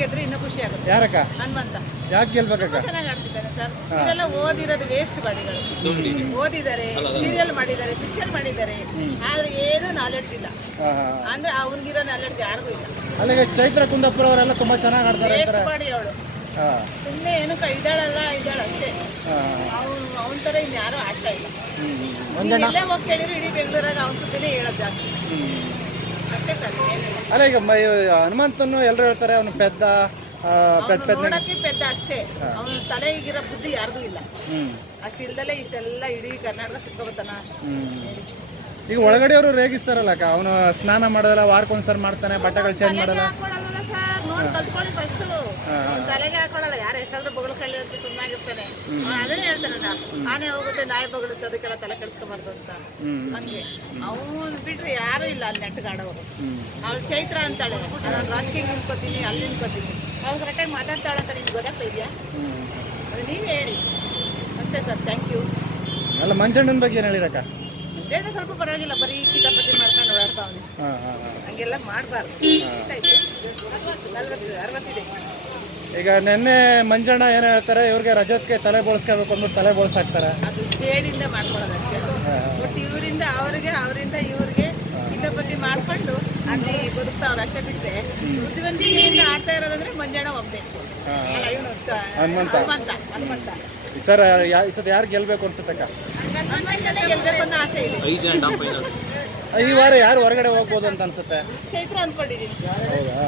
ಗೆದ್ರೆ ಇನ್ನೂ ಖುಷಿ ಆಗುತ್ತೆ. ಯಾರಕ್ಕ? ಹನುಮಂತ. ಯಾಕೆ ಗೆಲ್ಬೇಕಕ್ಕ? ಚೆನ್ನಾಗಿ ಆಡ್ತಿದ್ದಾರೆ ಸರ್. ಇದೆಲ್ಲ ಓದಿರೋದು ವೇಸ್ಟ್ ಗಾಡಿಗಳು. ಓದಿದ್ದಾರೆ ಸೀರಿಯಲ್ ಮಾಡಿದ್ದಾರೆ ಪಿಕ್ಚರ್ ಮಾಡಿದ್ದಾರೆ. ಆದ್ರೆ ಏನು ನಾಲೆಡ್ಜ್ ಇಲ್ಲ. ಅಂದ್ರೆ ಅವ್ನಿಗಿರೋ ನಾಲೆಡ್ಜ್ ಯಾರಿಗೂ ಇಲ್ಲ. ಅಲ್ಲಿಗೆ ಚೈತ್ರ ಕುಂದಾಪುರ ಅವರೆಲ್ಲ ತುಂಬಾ ಚೆನ್ನಾಗಿ ಆಡ್ತಾರೆ ವೇಸ್ಟ್ ಮಾಡಿ ಅವಳು. ಸುಮ್ಮನೆ ಏನು ಇದ್ದಾಳಲ್ಲ ಇದ್ದಾಳ ಅಷ್ಟೇ. ಅವ್ನು ಅವನ ಥರ ಇನ್ಯಾರೂ ಆಡ್ತಾ ಇಲ್ಲ. ಎಲ್ಲೇ ಹೋಗಿ ಕೇಳಿದ್ರು ಇಡೀ ಬೆಂಗಳೂರಾಗ ಅವನ ಸುತ್ತನೇ ಹೇಳೋದು ಜಾಸ್ತಿ. ಅಲ್ಲ ಈಗ ಹನುಮಂತನು ಎಲ್ಲರೂ ಹೇಳ್ತಾರೆ ಅವನು ಪೆದ್ದ ಪೆದ್ದ ಅವ್ನು ಪೆದ್ದ ನೋಡಕ್ಕೆ ಪೆದ್ದ ಅಷ್ಟೇ. ಅವನ ತಲೆ ಈಗಿರೋ ಬುದ್ಧಿ ಯಾರಿಗೂ ಇಲ್ಲ. ಹ್ಞೂ ಅಷ್ಟು ಇಲ್ದಲೆ ಇಷ್ಟೆಲ್ಲ ಇಡೀ ಕರ್ನಾಟಕ ಸಿಕ್ಕೋಬತ್ತಾನ. ಈಗ ಈಗ ಒಳಗಡೆಯವರು ರೇಗಿಸ್ತಾರಲ್ಲ ಅಕ್ಕ? ಅವನು ಸ್ನಾನ ಮಾಡೋದಲ್ಲ ವಾರಕ್ಕೊಂದ್ಸರಿ ಮಾಡ್ತಾನೆ ಬಟ್ಟೆಗಳು ಚೇಂಜ್ ಮಾಡಲ್ಲ. ನೋಡಿ ಕಲ್ತ್ಕೊಳ್ಳಿ ಫಸ್ಟ್ ಅವ್ನ ತಲೆಗೆ ಹಾಕೊಳ್ಳಲ್ಲ ಯಾರು ಎಷ್ಟಾದ್ರೂ ಬಗಳು ಕಳ್ಳಿ ಅಂತ ಸುಮ್ಮನಾಗಿರ್ತಾನೆ ಅದನ್ನೇ ಹೇಳ್ತಾನೆ ಆನೆ ಹೋಗುತ್ತೆ ನಾಯಿ ಬಗಳುತ್ತೆ ಅದಕ್ಕೆಲ್ಲ ತಲೆ ಕೆಡಿಸ್ಕೊಬಾರ್ದು ಅಂತ. ಹಂಗೆ. ಅವನ್ ಬಿಟ್ರೆ ಯಾರು ಇಲ್ಲ ಅಲ್ಲಿ ನೆಟ್ಟಗಾಡೋರು. ಅವ್ಳು ಚೈತ್ರ ಅಂತಾಳೆ. ನಾನು ರಾಜಕೀಯ ನಿಂತ್ಕೋತೀನಿ ಅಲ್ಲಿ ನಿಂತ್ಕೋತೀನಿ. ಅವ್ಳು ಕರೆಕ್ಟಾಗಿ ಮಾತಾಡ್ತಾಳೆ ಅಂತ ನಿಮ್ಗೆ ಗೊತ್ತಾಗ್ತಾ ಇದೆಯಾ? ಅದು ನೀವೇ ಹೇಳಿ. ಅಷ್ಟೇ ಸರ್ ಥ್ಯಾಂಕ್ ಯು ಅಲ್ಲ ಮಂಜಣ್ಣನ ಬಗ್ಗೆ ಏನು ಹೇಳಿರಕ್ಕ? ಜೇಡ ಸ್ವಲ್ಪ ಪರವಾಗಿಲ್ಲ ಬರೀ ಕಿತಾಪತಿ ಮಾಡ್ಕೊಂಡು ಓಡಾಡ್ತಾವನೆ ಹಂಗೆಲ್ಲ ಮಾಡಬಾರ್ದು. ಅರವತ್ತಿದೆ. ಈಗ ನಿನ್ನೆ ಮಂಜಣ್ಣ ಏನು ಹೇಳ್ತಾರೆ ಇವ್ರಿಗೆ ರಜತ್ಗೆ ತಲೆ ಬೋಳ್ಸ್ಕೋಬೇಕು ಅಂದ್ಬಿಟ್ಟು ತಲೆ ಬೋಳ್ಸಾಕ್ತಾರೆ. ಅದು ಶೇಡಿಂದ ಮಾಡ್ಕೊಳ್ಳೋದಷ್ಟೇ. ಬಟ್ ಇವರಿಂದ ಅವ್ರಿಗೆ ಅವರಿಂದ ಇವ್ರಿಗೆ ಕಿತಾಪತಿ ಮಾಡ್ಕೊಂಡು ಅಲ್ಲಿ ಬದುಕ್ತಾವ್ರು ಅಷ್ಟೇ ಬಿಟ್ಟರೆ ಬುದ್ಧಿವಂತಿಕೆಯಿಂದ ಆಡ್ತಾ ಇರೋದಂದ್ರೆ ಮಂಜಣ್ಣ ಒಬ್ಬನೇ ಅಲ್ಲ ಇವನು ಹನುಮಂತ. ಹನುಮಂತ. ಸರ್ ಯಾ ಈ ಸತಿ ಯಾರು ಗೆಲ್ಬೇಕು ಅನ್ಸುತ್ತಕ್ಕ ಹನುಮಂತನೇ ಗೆಲ್ಬೇಕು ಅನ್ನೋ ಆಸೆ ಇದೆ ಈ ವಾರ ಯಾರು ಹೊರಗಡೆ ಹೋಗ್ಬೋದು ಅಂತ ಅನ್ಸುತ್ತೆ? ಚೈತ್ರ ಅಂದ್ಕೊಂಡಿದ್ದೀನಿ. ಹೌದಾ?